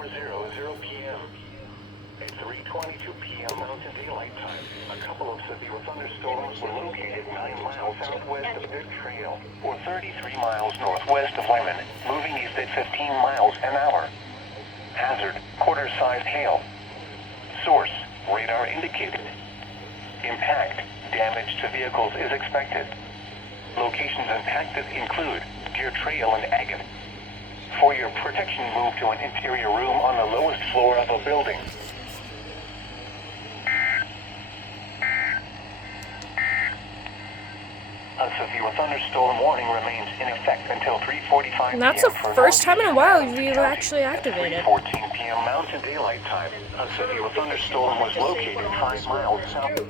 4:00 p.m. At 3:22 p.m. Mountain Daylight Time, a couple of severe thunderstorms were located 9 miles southwest of Big Trail, or 33 miles northwest of Lyman, moving east at 15 miles an hour. Hazard: quarter-sized hail. Source: radar indicated. Impact: damage to vehicles is expected. Locations impacted include Deer Trail and Agate. For your protection, move to an interior room on the lowest floor of a building. A severe thunderstorm warning remains in effect until 3:45 And that's the p.m. first time in a while we've actually At activated. 3:14 p.m. Mountain Daylight Time, a severe thunderstorm was located 5 miles south.